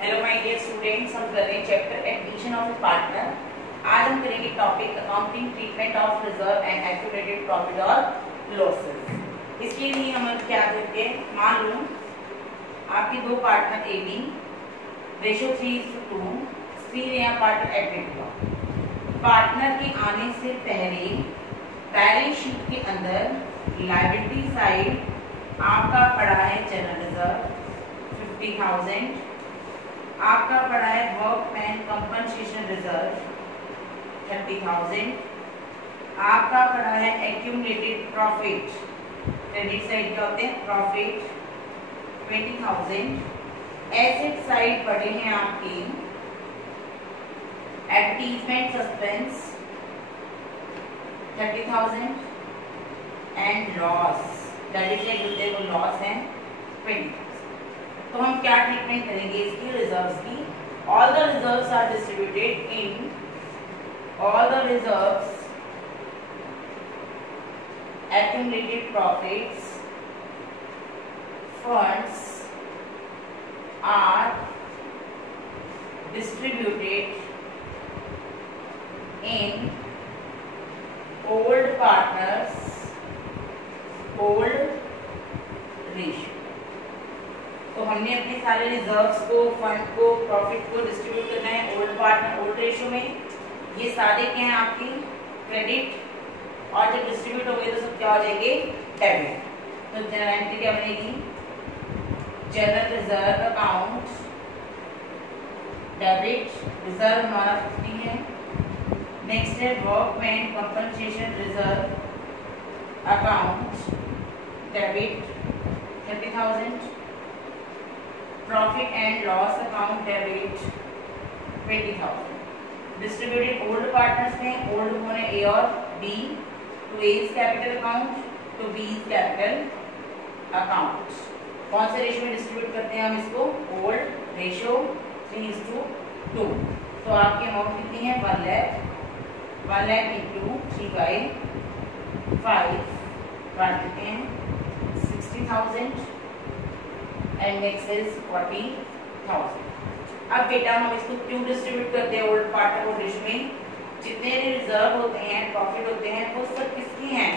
Hello my dear students, हम कर रहे हैं chapter admission of A partner. आज हम करेंगे topic accounting treatment of reserve and accumulated profit और लॉसेस। इसके लिए हम क्या करते हैं, मान लो आपके दो पार्टनर ए बी, रेशो 3:2, सी नया पार्टनर एडमिट हुआ। पार्टनर के आने से पहले बैलेंस शीट के अंदर लायबिलिटी साइड आपका पड़ा है जनरल रिजर्व 50,000, आपका पड़ा है वर्कमैन कंपनसेशन रिजर्व 30,000, आपका पड़ा है एक्यूमुलेटेड प्रॉफिट, क्रेडिट साइड क्या होते हैं प्रॉफिट 20,000, एसेट साइड पड़े हैं आपके advertisement suspense 30,000 and loss, credit side होते हैं वो लॉस है 20,000। तो हम क्या ट्रीटमेंट करेंगे इसकी रिजर्व्स की। All the reserves are distributed in all the reserves accumulated profits funds are distributed in old partners old ratio। तो हमने अपने सारे रिजर्व्स को, फंड को, प्रॉफिट को डिस्ट्रीब्यूट करना है ओल्ड पार्टनर ओल्ड रेशियो में। ये सारे क्या हैं आपकी क्रेडिट, और जब डिस्ट्रीब्यूट हो गए तो सब क्या हो जाएंगे डेबिट। तो जनरल एंट्री क्या बनेगी, general reserve account debit, reserve हमारा 50 है। नेक्स्ट है workman compensation reserve account debit 30,000, profit and loss account debit 20,000। Distributed old partners में, ओल्ड कौन है ए और B, to A is capital account to B is capital account. कौन से ratio में डिस्ट्रीब्यूट करते हैं हम इसको, ओल्ड रेशियो 3:2। तो आपकी अमाउंट कितनी है 1 लाख इंटू 3/5 काट देते हैं 60,000 एंड नेक्स्ट इज 40,000। अब बेटा हम इसको क्यों डिस्ट्रीब्यूट करते हैं ओल्ड पार्टनर ओल्ड रेशियो में, जितने रिजर्व होते हैं प्रॉफिट होते हैं वो सब किसकी हैं,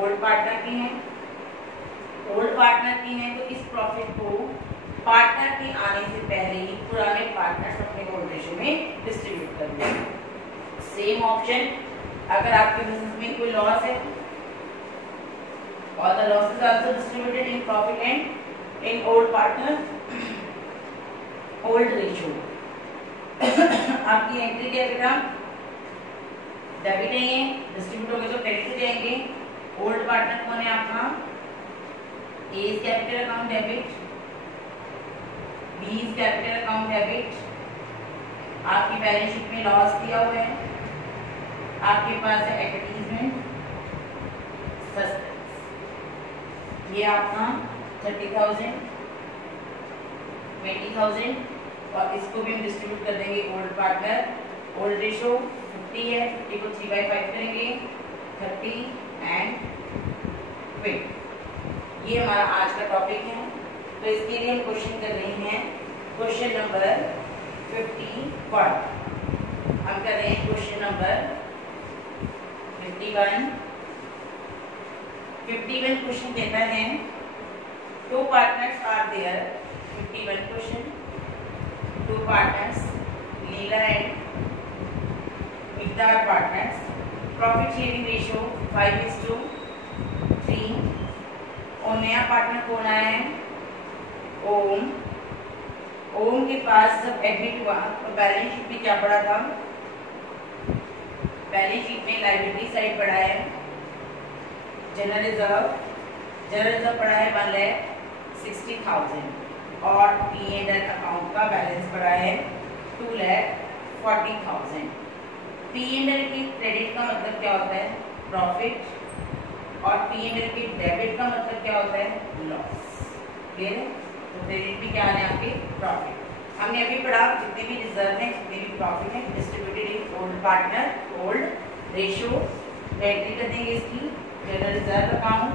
ओल्ड पार्टनर की हैं। ओल्ड पार्टनर की हैं तो इस प्रॉफिट को पार्टनर के आने से पहले ही पुराने पार्टनर्स अपने ओल्ड रेशियो में डिस्ट्रीब्यूट कर देंगे। सेम ऑप्शन, अगर आपके बिजनेस में कोई लॉस है और the losses also distributed in profit and in old partner old ratio. आपकी एंट्री क्या बेटा, डेबिट है, ये डिस्ट्रीब्यूट हो गए तो क्रेडिट हो जाएंगे। ओल्ड पार्टनर कौन है आपका, A is capital account debit, B is capital account debit, आपकी बैलेंस शीट में लॉस दिया हुआ है, आपके पास है एडवर्टीजमेंट सस्पेंस, ये आपका 30,000 20,000, और इसको भी हम डिस्ट्रीब्यूट कर देंगे ओल्ड पार्टनर ओल्ड रेशियो 50 है, 50 को 3/5 करेंगे 30 एंड 20। ये हमारा आज का टॉपिक है। तो इसके लिए हम क्वेश्चन कर रहे हैं, क्वेश्चन नंबर 51। हम कर रहे हैं क्वेश्चन नंबर 51। 51 क्वेश्चन कहता है two partners are there. 51 question, two partners Leela and Mita are partners, profit sharing ratio 5:3। और नया पार्टनर कौन आया है, ओम। ओम के पास जब एडमिट हुआ तो बैलेंस शीट में क्या पड़ा था, बैलेंस शीट में लायबिलिटी साइड पड़ा है जनरल रिजर्व पड़ा है 1,60,000, और P&L अकाउंट का बैलेंस पड़ा है 2,40,000। P&L के क्रेडिट का मतलब क्या होता है प्रॉफिट, और P&L के डेबिट का मतलब क्या होता है लॉस। क्लियर है, तो क्रेडिट भी क्या है आपके प्रॉफिट। हमने अभी पढ़ा जितने भी रिजर्व हैं जितने भी प्रॉफिट है distributed in old partner old ratio. Entry कर देंगे इसकी, general reserve account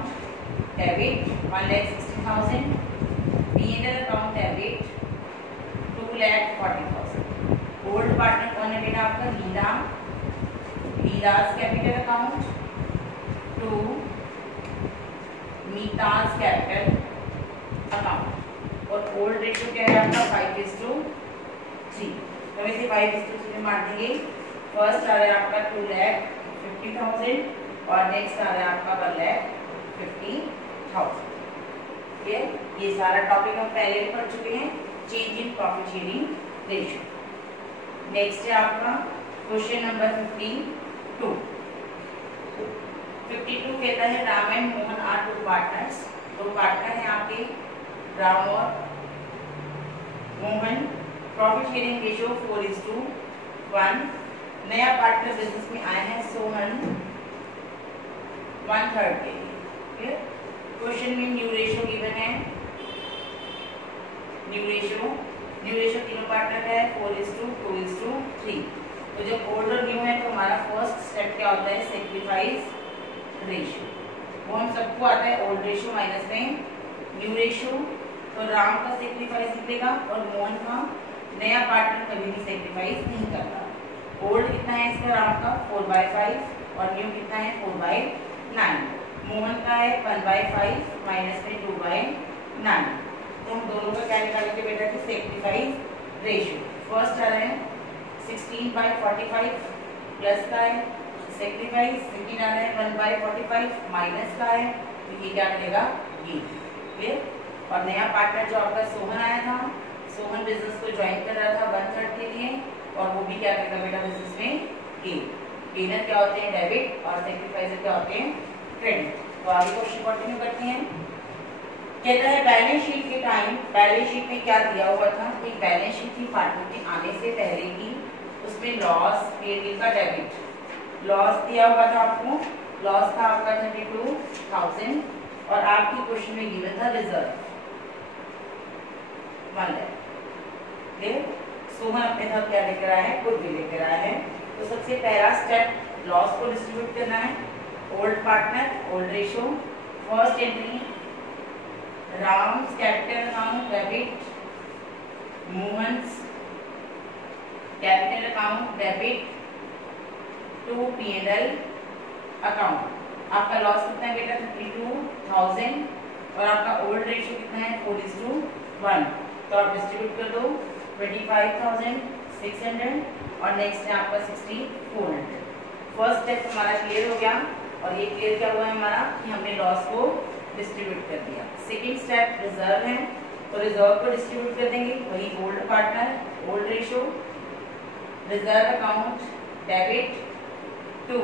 debit 1,60,000, P&L account debit 2,40,000, 40,000। Old partner कौन है बेटा आपका? Leela, Leela's capital account to Meeta's capital account. और ओल्ड रेशियो क्या है आपका? 5:3। तो वैसे 5:3 में मार देंगे। फर्स्ट आ रहा है आपका 2,50,000 और नेक्स्ट आ रहा है आपका 1,50,000। ठीक है, ये सारा टॉपिक हम पहले भी पढ़ चुके हैं, change in profit sharing ratio. Next है आपका क्वेश्चन नंबर 52। 52 कहता है Ram and Mohan are two partners. दो पार्टनर हैं आपके, राम और मोहन। Profit sharing ratio 4:1। नया पार्टनर बिजनेस में आए हैं सोहन 1/3 के लिए। क्वेश्चन में न्यू रेशियो गिवन है। न्यू रेशियो तीनों पार्टनर है 4:2:3। तो जब ओल्ड और न्यू है तो हमारा फर्स्ट स्टेप क्या होता है? Sacrifice ratio. वो हम सबको आता है ओल्ड रेशियो माइनस में न्यू रेशियो। तो राम का सेक्रीफाइस निकलेगा और मोहन का। नया पार्टनर कभी भी सेक्रीफाइस नहीं करता। ओल्ड कितना है इसका? राम का 4/5 और न्यू कितना है? 4/9। मोहन का है 1/5 माइनस में 2/9। तो हम दोनों का क्या निकालेंगे बेटा कि सेक्रीफाइस रेशियो। फर्स्ट आ रहा है 16/45 प्लस का है सेक्रीफाइस, सेकंड आ रहा है 1/45 माइनस का है, तो ये क्या करेगा? ये क्लियर। और नया पार्टनर जो आपका सोहन आया था, सोहन बिजनेस को ज्वाइन कर रहा था 1/3 के लिए, और वो भी क्या करेगा बेटा बिजनेस में? गेन। गेनर क्या होते हैं? डेबिट, और सेक्रीफाइसर क्या होते हैं? क्रेडिट। तो आगे क्वेश्चन कंटिन्यू करते हैं। कहता है बैलेंस शीट के टाइम, बैलेंस शीट में क्या दिया हुआ था? एक बैलेंस शीट थी पार्टनर के आने से पहले की, उसमें लॉस, पेरोल का डेबिट, लॉस दिया हुआ था आपको। लॉस था आपका 32,000 और आपकी क्वेश्चन में गिवन था रिजर्व 1 लाख। सोहन अपने साथ क्या लेकर आया है? गुडविल लेकर आया है। तो सबसे पहला स्टेप लॉस को डिस्ट्रीब्यूट करना है। Old partner, old ratio. First entry Ram's capital account debit, Mohan's capital account debit to P&L account. आपका लॉस कितना है बेटा? 32,000 और आपका ओल्ड रेशियो कितना है? 4:1। तो आप डिस्ट्रीब्यूट कर दो 25,600 और नेक्स्ट है आपका 6,400। फर्स्ट स्टेप हमारा क्लियर हो गया। और ये क्लियर क्या हुआ है हमारा कि हमने लॉस को डिस्ट्रीब्यूट कर दिया। सेकेंड स्टेप रिजर्व है, तो रिजर्व को डिस्ट्रीब्यूट कर देंगे। वही old partner, old ratio, reserve account debit to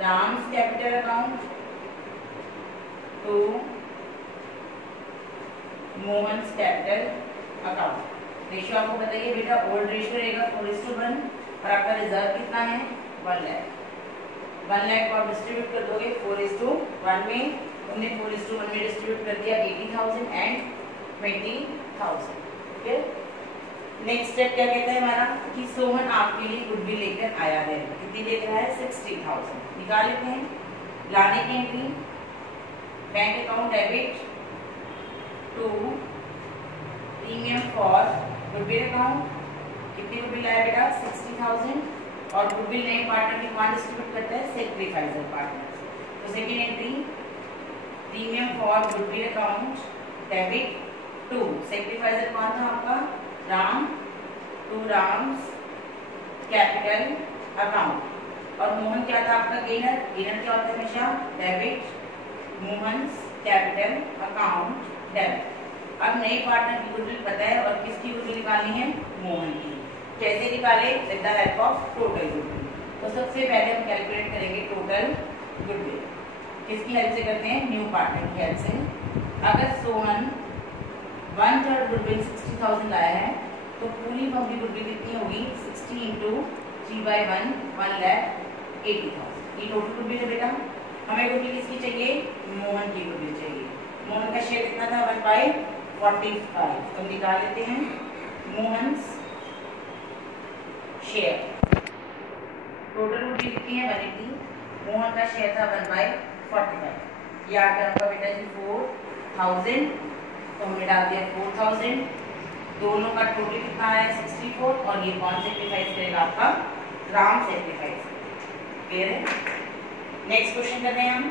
Ram's capital account to Mohan's capital account. Ratio आपको बताइए बेटा। ओल्ड रेशियो रहेगा 4:1 और आपका रिजर्व कितना है? 1 लाख। 1 लाख को आप डिस्ट्रीब्यूट कर दोगे 4:1 में। हमने 4:1 में डिस्ट्रीब्यूट कर दिया 80,000 एंड 20,000। ओके, नेक्स्ट स्टेप क्या कहता है हमारा कि सोहन आपके लिए गुडविल लेकर आया है। कितनी लेकर आया है? 60,000। निकाल लेते हैं। लाने की entry bank account debit to premium for goodwill account. कितनी गुडविल आया बेटा? 60,000 और गुडविल नए पार्टनर के कौन डिस्ट्रीब्यूट करता है? Sacrificer partner. तो second entry premium for goodwill account debit to sacrificer कौन था आपका? Ram, to Ram's capital account. और मोहन क्या था आपका? गेनर। गेनर क्या होता है हमेशा? Debit, Mohan's capital account debit. अब नए पार्टनर की गुडविल पता है और किसकी गुडविल निकालनी है? मोहन की। कैसे निकाले? With the help of total goodwill. तो सबसे पहले हम कैलकुलेट करेंगे टोटल गुडविल। किसकी हेल्प से करते हैं? न्यू पार्टनर की हेल्प से। अगर सोहन 1/3 गुडविल 60,000 लाया है तो पूरी फर्म की गुडविल कितनी होगी? 60 × 3/1 1,80,000। ये टोटल गुडविल है बेटा। हमें गुडविल किसकी चाहिए? मोहन की गुडविल चाहिए। मोहन का शेयर कितना था? 1/45। तो निकाल लेते हैं मोहन्स शेयर। टोटल गुडविल कितनी है? 180। मोहन का शेयर था 1/45। ये आ गया आपका बेटा जी 4,000। तो हमने डाल दिया 4,000 दोनों का टोटल कितना है 64 और ये कौन सेक्रीफाइस करेगा आपका राम सेक्रीफाइस करेगा। क्लियर है। नेक्स्ट क्वेश्चन करते हैं हम।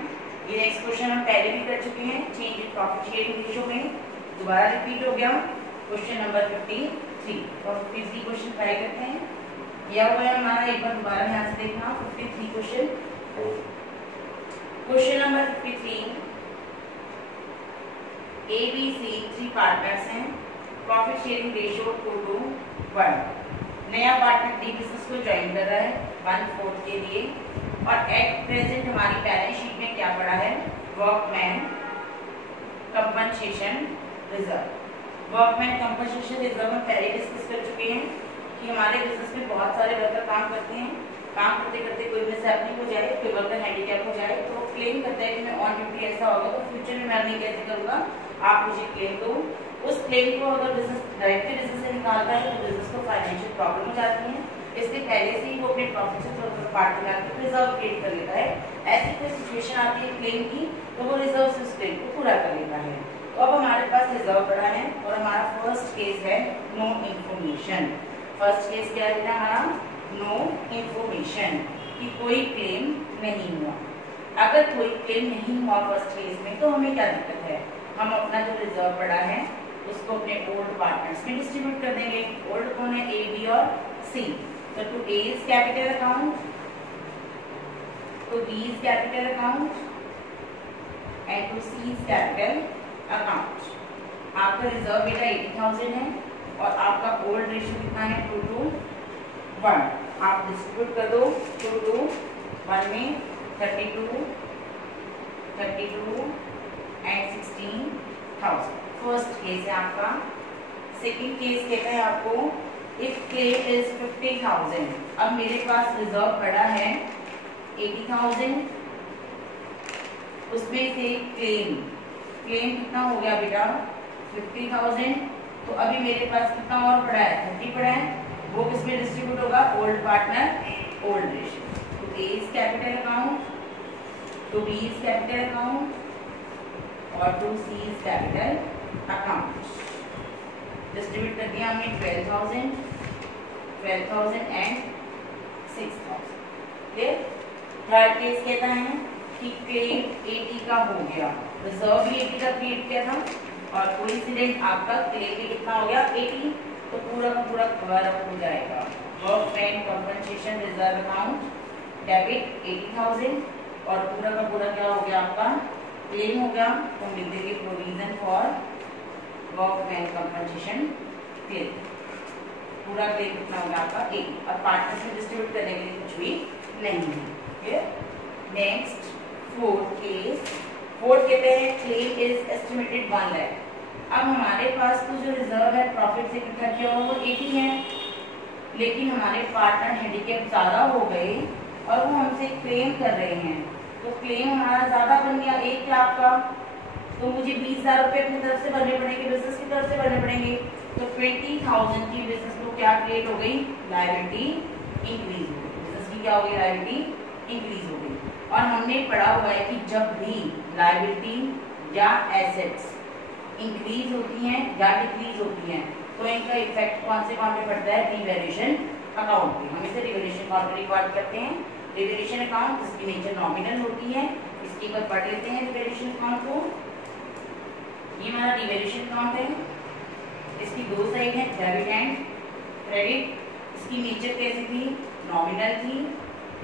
ये नेक्स्ट क्वेश्चन हम पहले भी कर चुके हैं, change in profit sharing ratio में दोबारा रिपीट हो गया। क्वेश्चन नंबर 53 और 53 क्वेश्चन ट्राई करते हैं। यह हुआ है हमारा, एक बार दोबारा ध्यान से देखना 53 question. Question number 53, ABC 3 partners हैं, प्रॉफिट शेयरिंग रेशियो 2:1। नया पार्टनर डी बिजनेस को ज्वाइन कर रहा है 1/4 के लिए और एट प्रेजेंट हमारी बैलेंस शीट में क्या पड़ा है workman compensation reserve. Workman compensation reserve हम पहले डिस्कस कर चुके हैं कि हमारे बिजनेस में बहुत सारे वर्कर काम करते हैं, काम करते करते कोई मिसहैपनिंग हो जाए, कोई वर्कर हैंडीकैप हो जाए तो क्लेम करता है कि मैं ऑन ड्यूटी ऐसा होगा तो फ्यूचर में मैं अर्निंग कैसे करूंगा, आप मुझे क्लेम दो। उस क्लेम को अगर बिजनेस डायरेक्टली बिजनेस से निकालता है तो बिजनेस को फाइनेंशियल प्रॉब्लम हो जाती है, इसलिए पहले से ही वो अपने प्रॉफिट से थोड़ा थोड़ा पार्ट निकाल के रिजर्व क्रिएट कर लेता है। ऐसी कोई सिचुएशन आती है क्लेम की तो वो रिजर्व से उस क्लेम को पूरा कर लेता है। तो अब हमारे पास रिजर्व पड़ा है और हमारा फर्स्ट केस है नो इन्फॉर्मेशन। फर्स्ट केस क्या है हमारा नो इन्फॉर्मेशन कि कोई क्लेम नहीं हुआ। अगर कोई क्लेम नहीं हुआ फर्स्ट केस में तो हमें क्या दिक्कत है, हम अपना जो रिजर्व पड़ा है उसको अपने ओल्ड पार्टनर्स में डिस्ट्रीब्यूट कर देंगे। ओल्ड कौन है ए बी और सी। तो to A is capital account, to B is capital account and to C is capital account. आपका रिजर्व बेटा 80,000 है और आपका ओल्ड रेशियो कितना है 2:1। आप डिस्ट्रीब्यूट कर दो 2:1 में 32 एंड 16,000। फर्स्ट केस है आपका। सेकंड केस कहता है आपको इफ क्लेम इज 50,000। अब मेरे पास रिजर्व पड़ा है 80,000, उसमें से क्लेम कितना हो गया बेटा 50,000। तो अभी मेरे पास कितना और पड़ा है 30 पड़ा है, वो किसमें डिस्ट्रीब्यूट होगा ओल्ड पार्टनर ओल्ड रेशियो। तो A is capital account, to B is capital account और to C is capital account. Distribute कर दिया हमने 12,000 एंड 6,000। क्लियर। थर्ड केस कहता है कि क्लेम 80 का हो गया, रिजर्व भी 80 का क्रिएट किया था और कोइंसिडेंट आपका क्लेम भी कितना हो गया 80, तो पूरा का पूरा कवर अप हो जाएगा। Workman compensation reserve account debit 80,000 और पूरा का पूरा क्या हो गया आपका क्लेम हो गया। तो हम लिख देंगे provision for workman compensation claim. पूरा क्लेम कितना होगा आपका 80 और पार्टनर्स में डिस्ट्रीब्यूट करने के लिए कुछ भी नहीं है। Next fourth case. फोर्थ कहते हैं क्लेम इज एस्टिमेटेड 1 लाख। अब हमारे पास तो जो रिजर्व है प्रॉफिट से इकट्ठा किया हुआ वो 80 है, लेकिन हमारे पार्टनर हैंडीकैप ज्यादा हो गए और वो हमसे क्लेम कर रहे हैं, तो क्लेम हमारा ज्यादा बन गया 1 लाख का, तो मुझे 20,000 रुपये अपनी तरफ से भरने पड़ेंगे, बिजनेस की तरफ से भरने पड़ेंगे। तो 20,000 की बिजनेस को क्या क्रिएट हो गई लायबिलिटी इंक्रीज हो गई। बिजनेस की क्या हो गई लायबिलिटी इंक्रीज हो गई। और हमने पढ़ा हुआ है कि जब भी लायबिलिटी या एसेट्स इंक्रीज होती हैं या डिक्रीज होती हैं तो इनका इफेक्ट कौन से अकाउंट में पड़ता है रिवैल्यूएशन अकाउंट पे। हम इसे रिवैल्यूएशन अकाउंट में रिकॉर्ड करते हैं। रिवैल्यूएशन अकाउंट जिसकी नेचर नॉमिनल होती है, इसकी एक बार पढ़ लेते हैं रिवैल्यूएशन अकाउंट को। ये हमारा रिवैल्यूएशन अकाउंट है, इसकी दो साइड है डेबिट एंड क्रेडिट। इसकी नेचर कैसी थी नॉमिनल थी।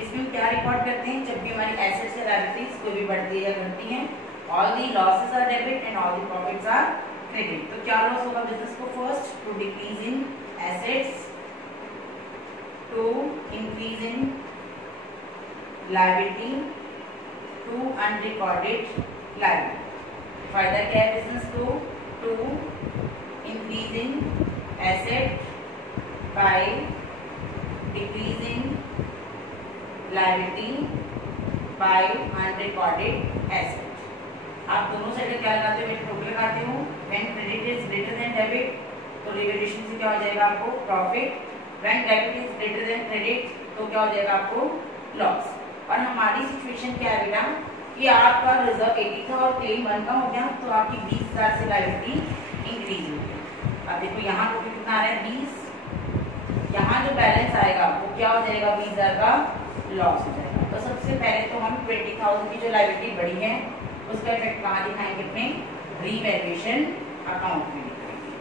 इसमें क्या रिकॉर्ड करते हैं जब भी हमारी एसेट्स या लायबिलिटीज कोई भी बढ़ती है या घटती हैं, all the losses are debit and all the profits are credit. तो क्या लॉस होगा बिजनेस को first to decrease in assets, to increase in liability, to unrecorded liability. फायदा क्या है बिजनेस को to increase in asset by decreasing liability by unrecorded asset। आप दोनों साइड क्या लगाते हो, मैं टोटल लगाती हूँ। when credit is greater than debit तो रिवैल्यूएशन से क्या हो जाएगा आपको profit, when debit is greater than credit तो क्या हो जाएगा आपको लॉस। और हमारी सिचुएशन क्या है बेटा कि आपका रिजर्व 80 था और क्लेम 1 का हो गया, तो आपकी 20,000 से लायबिलिटी इंक्रीज हो गई। अब देखो यहाँ को कितना आ रहा है 20, यहाँ जो बैलेंस आएगा वो क्या हो जाएगा 20,000 का लॉस हो जाएगा। तो सबसे पहले तो हम 20,000 की जो लायबिलिटी बढ़ी है उसका इफेक्ट कहाँ दिखाएंगे अपने रीवैल्यूएशन अकाउंट में दिखाएंगे।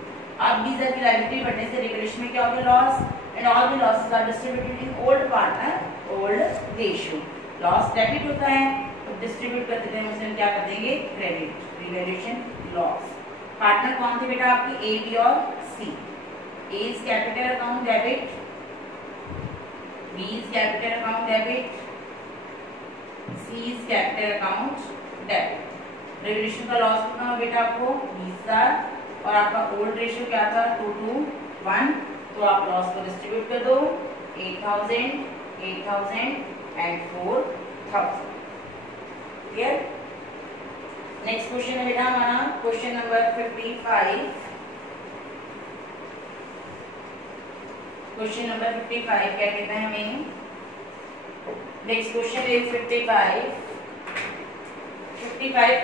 अब 20,000 की लायबिलिटी बढ़ने से रिवैल्यूएशन में क्या होगा loss, and all the losses are distributed in old partner old ratio. Loss debit होता है तो डिस्ट्रीब्यूट करते थे उसमें क्या कर देंगे क्रेडिट, रिवैल्यूएशन लॉस। पार्टनर कौन थे बेटा आपकी ए बी और C. A is capital account debit, B is capital account debit, C is capital account debit. Revaluation का लॉस कितना हुआ बेटा आपको 20,000 और आपका ओल्ड रेशियो क्या था 2 to 1, तो आप लॉस को डिस्ट्रीब्यूट कर दो 8,000, 8,000 एंड 4,000। क्लियर। नेक्स्ट क्वेश्चन है बेटा हमारा क्वेश्चन नंबर 55। क्वेश्चन नंबर 55 क्या कहता है हमें, नेक्स्ट क्वेश्चन इज 55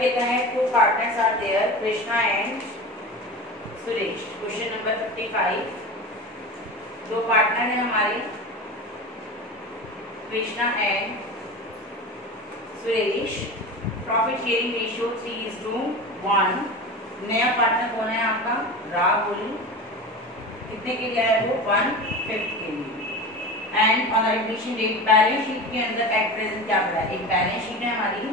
कहता है two partners are there Krishna and Suresh. Question number 55, दो पार्टनर हैं हमारे Krishna and Suresh. Profit sharing ratio 3:1। नया पार्टनर कौन है आपका राहुल, कितने के लिए है वो 1/5 के लिए। And on admission date balance sheet के अंदर एट प्रेजेंट क्या पड़ा है, एक बैलेंस शीट है हमारी,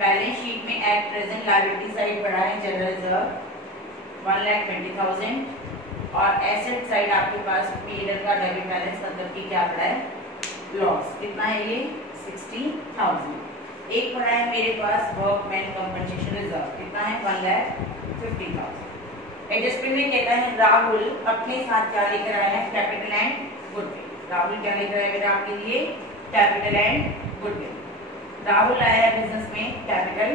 बैलेंस शीट में एट प्रेजेंट लायबिलिटी साइड पड़ा है जनरल रिजर्व 1,20,000 और एसेट साइड आपके पास पीरियड का डेबिट बैलेंस मतलब कि क्या पड़ा है लॉस, कितना है ये 60,000। एक पड़ा है मेरे पास वर्कमैन कंपनसेशन रिजर्व, कितना है 1,50,000। एडजस्टमेंट में कहता है राहुल अपने साथ क्या लेकर आया है कैपिटल एंड गुडविल। राहुल क्या लेकर आया मेरा आपके लिए कैपिटल एंड गुडविल। राहुल आया है बिजनेस में कैपिटल,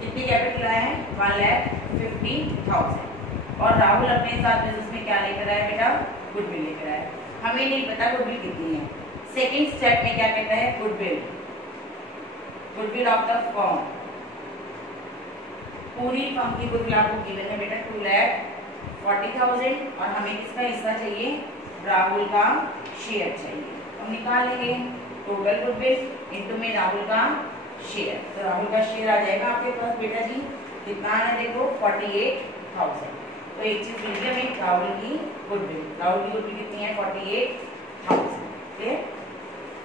कितनी कैपिटल आया है 1,50,000 और राहुल अपने साथ बिजनेस में क्या लेकर आया बेटा गुडविल लेकर आया। हमें नहीं पता गुडविल कितनी है। सेकेंड स्टेप में क्या कहता है goodwill, goodwill of the firm, पूरी फर्म की गुडविल आपको गिवन है बेटा 2,40,000 और हमें किसका हिस्सा चाहिए राहुल का शेयर चाहिए। हम निकाल लेंगे टोटल गुडविल इनटू में राहुल का शेयर, तो राहुल का शेयर आ जाएगा आपके पास बेटा जी कितना है देखो 48,000। तो एक चीज मिल गई हमें राहुल की गुडविल, राहुल की गुडविल कितनी है 48,000। क्लियर।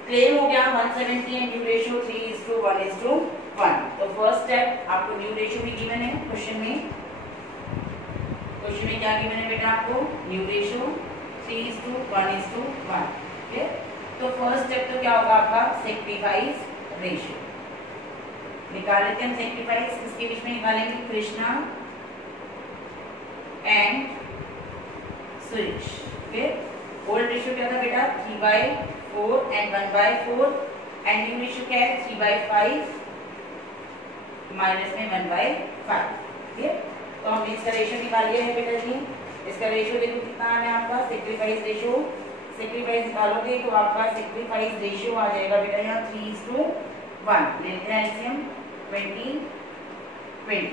क्लेम हो गया 170 एंड ड्यू रेशियो 3:1:1। तो फर्स्ट स्टेप आपको ड्यू रेशियो भी गिवन है क्वेश्चन में, क्वेश्चन में क्या गिवन है बेटा आपको ड्यू रेशियो 3:1:1। ठीक। तो फर्स्ट स्टेप तो क्या होगा आपका सैक्रिफाइस रेशियो निकाल लेते हैं। सैक्रिफाइस किसके बीच में निकालेंगे कृष्णा एंड सुरेश। फिर ओल्ड रेशियो क्या था बेटा 3/4 एंड 1/4 एंड न्यू रेशियो क्या है 3/5 माइनस में 1/5। ठीक है। तो हमने इसका रेशियो निकाल लिया है बेटा जी। इसका रेशियो देखो कितना है आपका सैक्रिफाइस रेशियो, सैक्रिफाइस निकालोगे तो आपका सैक्रिफाइस रेशियो आ जाएगा बेटा यहाँ 3:1। लेते हैं एलसीएम 20 20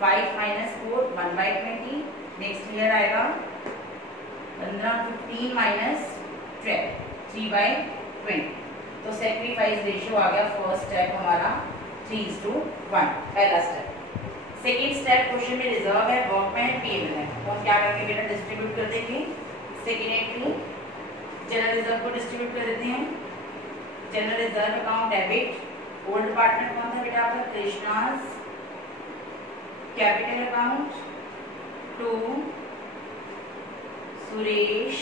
5 - 4 1/20। नेक्स्ट ईयर आएगा 15 15 - 12 3/20। तो सैक्रिफाइस रेशियो आ गया फर्स्ट स्टेप हमारा 3:1 पहला स्टेप। सेकेंड स्टेप क्वेश्चन में रिजर्व है वर्कमैन पीएल है, तो हम क्या करेंगे बेटा डिस्ट्रीब्यूट कर देंगे सेकेंडरी जनरल रिजर्व को डिस्ट्रीब्यूट कर देते हैं। General reserve account debit old partner कौन था बेटा आपका Krishna's capital account to Suresh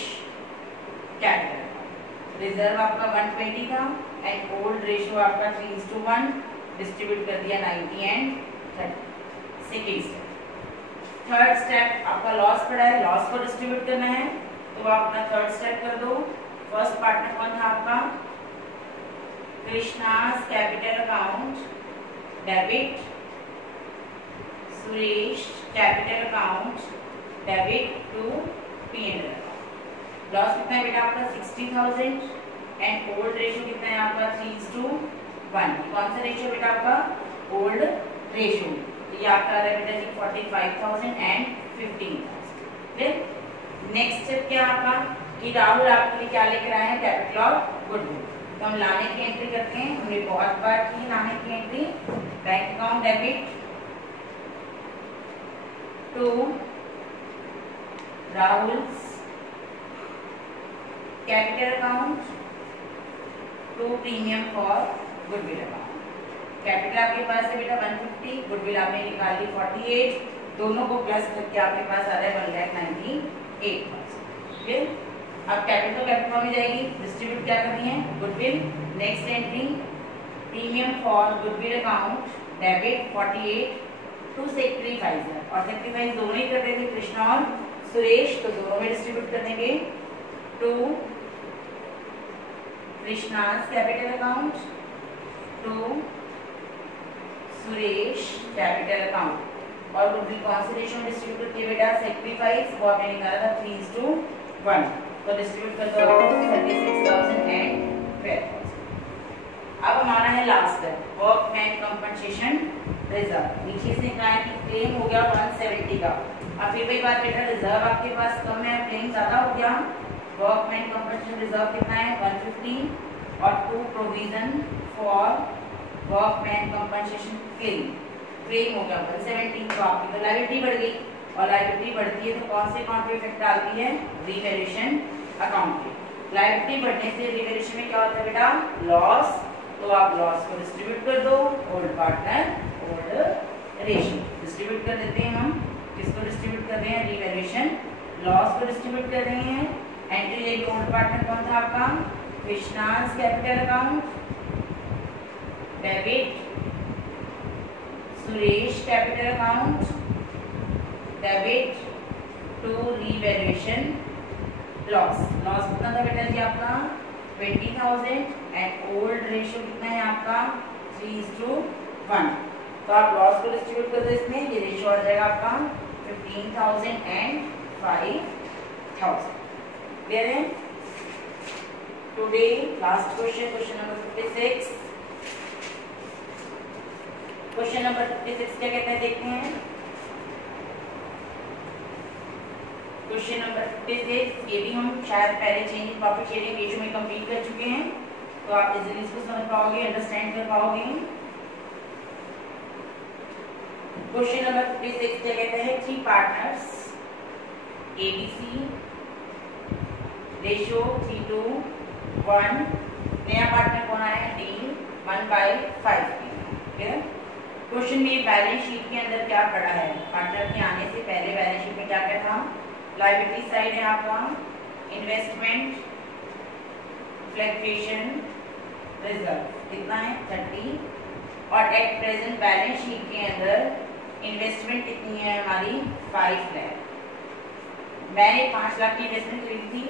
capital account. Reserve आपका 120 था एंड ओल्ड रेशियो आपका 3:1 डिस्ट्रीब्यूट कर दिया 90 and 30। Second step. Third step आपका लॉस पड़ा है, लॉस को डिस्ट्रीब्यूट करना है तो आप अपना थर्ड स्टेप कर दो। फर्स्ट पार्टनर कौन था आपका Krishna's capital account debit Suresh capital account debit to PNL account. Loss कितना है बेटा आपका 60,000 एंड ओल्ड रेशियो कितना है आपका 3:1। कौन सा रेशियो बेटा आपका ओल्ड रेशियो, ये आपका आ रहा है बेटा जी 45,000 एंड 15,000। नेक्स्ट स्टेप क्या आपका कि राहुल आपके लिए क्या लेकर आए हैं, कैपिटल और गुडविल। तो हम लाने की एंट्री करते हैं, हमने बहुत बार की लाने की entry. Bank account debit to Rahul's capital account to premium for goodwill account. Capital आपके पास है बेटा 150, गुडविल आपने निकाल ली 48, दोनों को प्लस करके आपके पास आ रहा है 1,98,000। फिर अब कैपिटल कैपिटल में जाएगी, डिस्ट्रीब्यूट क्या करनी है, goodwill. Next entry premium for goodwill account debit 48 to sacrificer, और सेक्रीफाइस दोनों ही कर रहे थे कृष्णा और सुरेश, तो दोनों में डिस्ट्रीब्यूट कर देंगे to Krishna's capital account to Suresh capital account. और गुडविल कौन से रेशियो में डिस्ट्रीब्यूट किए बेटा, सेक्रीफाइस, वो आपने निकाला था 3:1, तो डिस्ट्रीब्यूट कर दो 36,000 एंड 12,000। अब हमारा है last step, workman compensation reserve. नीचे से कहा है कि क्लेम हो गया 170 का। अब फिर वही बात बेटा, रिजर्व आपके पास कम है, क्लेम ज्यादा हो गया। वर्कमैन कंपनसेशन रिजर्व कितना है 150, और to provision for workman compensation claim हो गया 170, तो आपकी तो लायबिलिटी बढ़ गई, और लायबिलिटी बढ़ती है तो कौन से अकाउंट पे इफेक्ट डालती है, रिवैल्यूएशन अकाउंट पे। लायबिलिटी बढ़ने से रिवैल्यूएशन में क्या होता है बेटा, लॉस, तो आप लॉस को डिस्ट्रीब्यूट कर दो, old partner old ratio distribute कर देते हैं। हम किसको डिस्ट्रीब्यूट कर रहे हैं, रिवैल्यूएशन लॉस को डिस्ट्रीब्यूट कर रहे हैं। एंट्री लेगी ओल्ड पार्टनर कौन था आपका, Krishna's capital account debit Suresh capital account debit to revaluation loss. Loss कितना था बेटा जी आपका 20,000, एंड ओल्ड रेशियो कितना है आपका 3:1, तो आप लॉस को डिस्ट्रीब्यूट कर दो इसमें, ये रेशियो आ जाएगा आपका 15,000 एंड 5,000। क्लियर है। Today last question, question number 56। Question number 56 क्या कहते हैं देखते हैं। क्वेश्चन नंबर 56, ये भी हम शायद पहले change in profit sharing ratio में कंप्लीट कर चुके हैं, तो आप इजीली इसको समझ पाओगे, अंडरस्टैंड कर पाओगे। क्वेश्चन नंबर 56 क्या कहते हैं, 3 पार्टनर्स ABC रेशियो 3:1, नया पार्टनर कौन आया है, D 1/5। क्वेश्चन में बैलेंस शीट के अंदर क्या पड़ा है, पार्टनर के आने से पहले बैलेंस शीट में क्या क्या था, लायबिलिटी साइड है आपका इन्वेस्टमेंट फ्लक्चुएशन रिजर्व कितना है 30, और एट प्रेजेंट बैलेंस शीट के अंदर इन्वेस्टमेंट कितनी है हमारी 5 लाख। मैंने 5 लाख की इन्वेस्टमेंट खरीदी थी।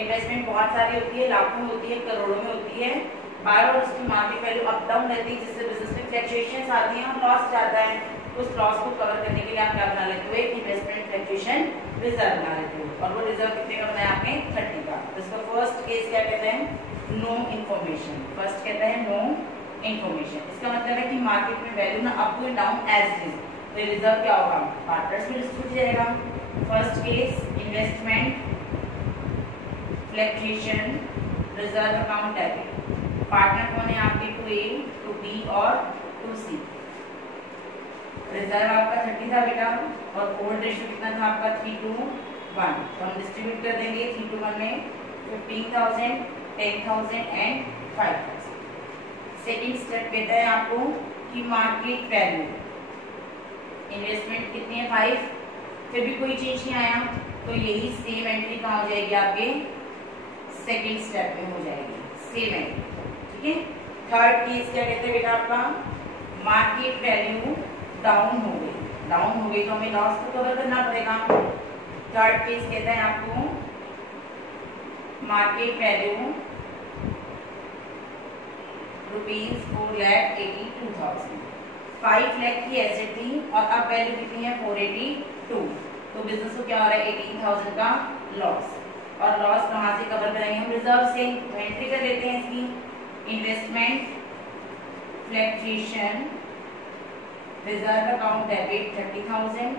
इन्वेस्टमेंट बहुत सारी होती है, लाखों में होती है, करोड़ों में होती है, बार बार उसकी मार्केट वैल्यू अप डाउन रहती है, जिससे बिजनेस में फ्लक्चुएशंस आती हैं और लॉस जाता है। उस लॉस को कवर करने के लिए आप क्या बना लेते हो, एक इन्वेस्टमेंट फ्लक्चुएशन रिजर्व बना लेते हो, और वो रिजर्व कितने का बनाया आपने 30 का। इसका फर्स्ट केस क्या कहते हैं, नो इन्फॉर्मेशन। फर्स्ट कहता है नो इन्फॉर्मेशन, इसका मतलब है कि मार्केट में वैल्यू ना up to down as it is, तो रिजर्व क्या होगा, पार्टनर्स में डिस्ट्रीब्यूट जाएगा। First case investment fluctuation reserve account debit, partner कौन है आपके 2A 2B और 2C। रिजर्व आपका 30 था बेटा, और ओल्ड रेशियो कितना था आपका 3:1, तो हम डिस्ट्रीब्यूट कर देंगे 3:1 में 15,000 10,000 एंड 5,000। सेकेंड स्टेप कहता है आपको कि मार्केट वैल्यू, इन्वेस्टमेंट कितनी है 5, फिर भी कोई चेंज नहीं आया, तो यही सेम एंट्री कहाँ हो जाएगी आपके सेकेंड स्टेप में हो जाएगी, सेम एंट्री। ठीक है। थर्ड केस क्या कहते हैं बेटा आपका, मार्केट वैल्यू डाउन हो गई तो हमें लॉस को कवर करना पड़ेगा। थर्ड केस कहता है आपको मार्केट वैल्यू ₹4,82,000, 5 लाख की एसेट थी और अब वैल्यू कितनी है 482, तो बिजनेस को क्या हो रहा है 18,000 का लॉस, और लॉस कहाँ से कवर करेंगे हम, रिजर्व से। तो एंट्री कर लेते हैं इसकी, investment fluctuation reserve account debit 30,000,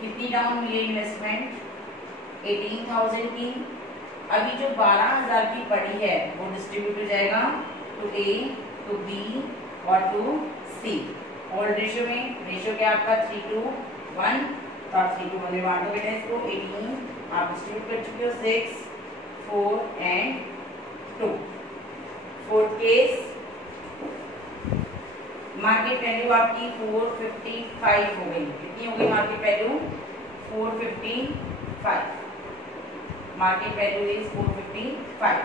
कितनी डाउन हुई है इन्वेस्टमेंट 18,000 की। अभी जो 12,000 की पड़ी है वो डिस्ट्रीब्यूट हो जाएगा टू ए, टू बी और टू सी। ओल्ड रेशियो में, रेशियो क्या आपका 3:1, तो आप 3:1 में बांटो बेटा इसको। 18 आप डिस्ट्रीब्यूट कर चुके हो, 6, 4 and 2। Fourth case, market value आपकी 455 हो गई। कितनी हो गई market value? 455। Market value is 455।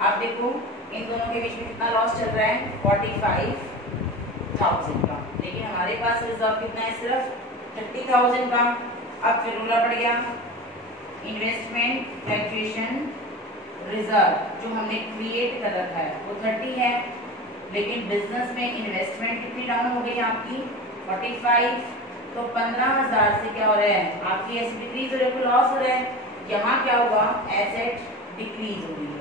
आप देखो इन दोनों के बीच में कितना लॉस चल रहा है? 45,000 का। लेकिन हमारे पास रिजर्व कितना है? सिर्फ 30,000 का। अब फिर रूला पड़ गया, इन्वेस्टमेंट फ्लक्चुएशन रिजर्व जो हमने क्रिएट कर रखा है वो 30 है, लेकिन बिजनेस में इन्वेस्टमेंट कितनी डाउन हो गई आपकी? 45। तो 15,000 से क्या हो रहा है? आपकी एसेट डिक्रीज हो रही है, लॉस हो रहा है। यहाँ क्या होगा? एसेट डिक्रीज हो रही है।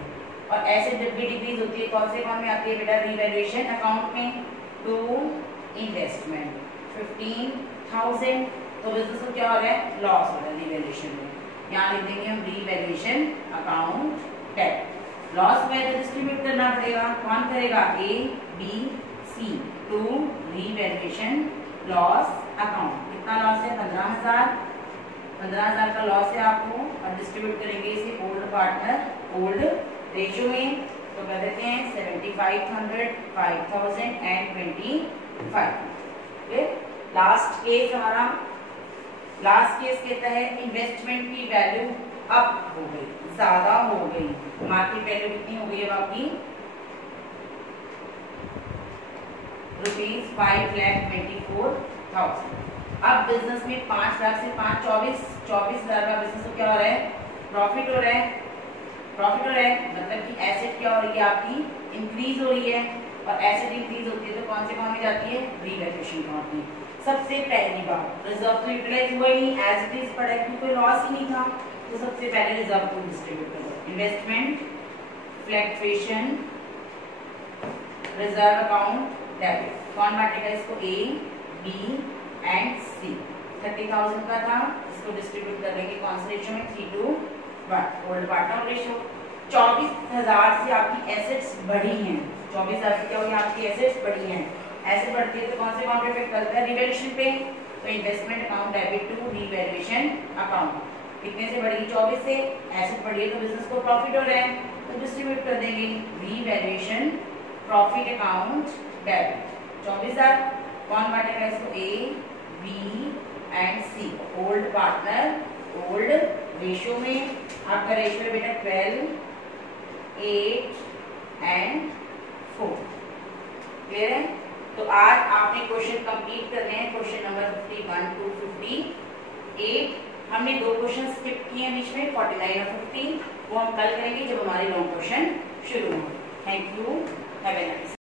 और एसेट जब भी डिक्रीज होती है कौन से अकाउंट में आती है बेटा? रीवैल्यूएशन अकाउंट में। टू इन्वेस्टमेंट 15,000, तो बिजनेस को क्या हो रहा है? लॉस हो रहा है रीवैल्यूएशन में। यहाँ लिख देंगे हम रीवैल्यूएशन अकाउंट डेट। लॉस में तो डिस्ट्रीब्यूट करना पड़ेगा। कौन करेगा? A, B, C to revaluation loss account. कितना लॉस है? 15,000। 15,000 का लॉस है आपको, और डिस्ट्रीब्यूट करेंगे इसे ओल्ड पार्टनर ओल्ड रेशियो में। तो कर देते हैं 7500, 5000 एंड 25। लास्ट केस हमारा, लास्ट केस कहता है इन्वेस्टमेंट की वैल्यू अप हो गई, ज्यादा हो गई। मार्केट वैल्यू कितनी हो गई है आपकी? ₹5,24,000। अब बिजनेस में 5 लाख से 24,000 का बिजनेस को क्या हो रहा है? प्रॉफिट हो रहा है। प्रॉफिट हो रहा है मतलब कि एसेट क्या हो रही है आपकी? इंक्रीज हो रही है। और एसेट इंक्रीज होती है तो कौन से अकाउंट में जाती है? रीवैल्यूएशन अकाउंट में। सबसे पहली बार रिजर्व तो यूटिलाइज हुआ ही नहीं, एज इट इज पड़ा है क्योंकि कोई लॉस ही नहीं था। तो सबसे पहले रिजर्व को डिस्ट्रीब्यूट करो। Investment fluctuation reserve account debit. कौन बांटेगा इसको? ए, बी एंड सी। 30,000 का था, इसको डिस्ट्रीब्यूट कर देंगे कौन से रेशियो में? 3:1 ओल्ड पार्टनर रेशियो। 24,000 से आपकी एसेट्स बढ़ी हैं। 24,000 से क्या हुई? आपकी एसेट्स बढ़ी हैं। ऐसे बढ़ती है तो कौन से अकाउंट पे इफेक्ट करता है? रीवैल्यूएशन पे। तो investment account debit to revaluation account. कितने से बढ़ेगी? 24 से। एसेट बढ़ी है तो बिजनेस को प्रॉफिट हो रहा है तो डिस्ट्रीब्यूट कर देंगे रीवैल्यूएशन प्रॉफिट अकाउंट डेबिट। 24,000। कौन बांटेगा इसको? A, B and C old partner old ratio में। आपका रेशियो है बेटा 12, 8 एंड 4। क्लियर है? तो आज आपने क्वेश्चन कंप्लीट करने हैं, क्वेश्चन नंबर 51 to 58। हमने 2 क्वेश्चन स्किप किए हैं बीच में, 49 और 50। वो हम कल करेंगे जब हमारे लॉन्ग क्वेश्चन शुरू हों। Thank you, have a nice